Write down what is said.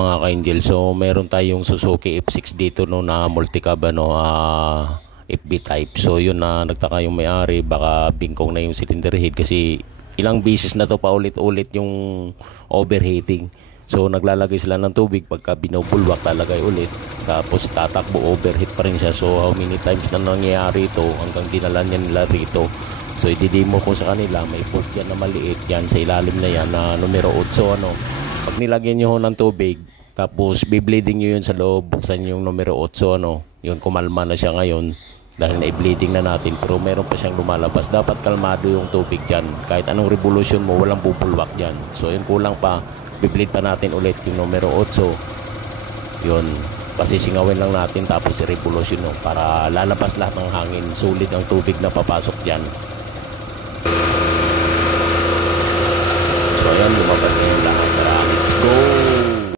mga ka-angel. So meron tayong Suzuki F6 dito no na multicab ano, FB type. So yun na nagtaka yung may-ari, baka bingkong na yung cylinder head kasi ilang beses na to paulit-ulit yung overheating. So naglalagay sila ng tubig, pagka binubulwak lalagay ulit, tapos tatakbo, overheat pa rin siya. So how many times na nangyayari ito hanggang dinala niya nila rito. So i-demo ko sa kanila, may port yan na maliit yan sa ilalim na yan na numero 8 ano. Pag nilagyan nyo ng tubig, tapos bibleeding nyo yun sa loob, buksan yung numero 8 ano, yun kumalma na siya ngayon dahil na-bleeding na natin, pero meron pa siyang lumalabas. Dapat kalmado yung tubig dyan, kahit anong revolution mo walang bubulwak dyan. So yun, kulang pa, bibleed pa natin ulit yung numero 8 yun, pasisingawin lang natin tapos i-revolution no, para lalabas lahat ng hangin, sulit ang tubig na papasok dyan.